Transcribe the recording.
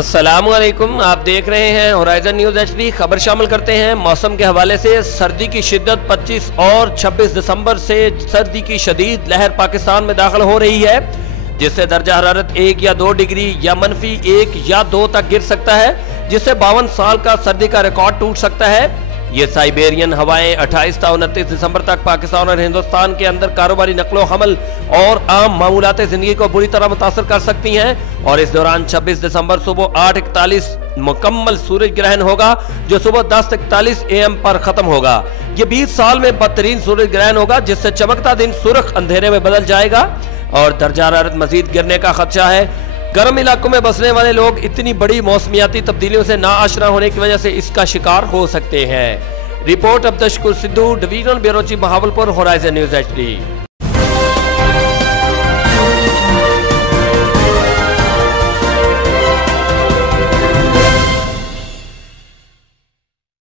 अस्सलामुअलैकुम, आप देख रहे हैं होराइजन न्यूज़ HD। खबर शामिल करते हैं मौसम के हवाले से। सर्दी की शिद्दत 25 और 26 दिसंबर से सर्दी की शदीद लहर पाकिस्तान में दाखिल हो रही है, जिससे दर्जा हरारत 1 या 2 डिग्री या मनफी 1 या 2 तक गिर सकता है, जिससे 52 साल का सर्दी का रिकॉर्ड टूट सकता है। ये साइबेरियन हवाएं 28 से 29 दिसंबर तक पाकिस्तान और हिंदुस्तान के अंदर कारोबारी नकलो हमल और आम मामूलात जिंदगी को बुरी तरह मुतासर कर सकती हैं। और इस दौरान 26 दिसंबर सुबह 8:41 मुकम्मल सूरज ग्रहण होगा, जो सुबह 10:41 AM पर खत्म होगा। ये 20 साल में बदतरीन सूरज ग्रहण होगा, जिससे चमकता दिन सुर्ख अंधेरे में बदल जाएगा और दर्जा हरारत मजीद गिरने का खदशा है। गर्म इलाकों में बसने वाले लोग इतनी बड़ी मौसमियाती तब्दीलियों से नाआशना होने की वजह से इसका शिकार हो सकते हैं। रिपोर्ट अब्दुल शुक्र Sidhu, divisional bureau chief Bahawalpur, horizon news HD।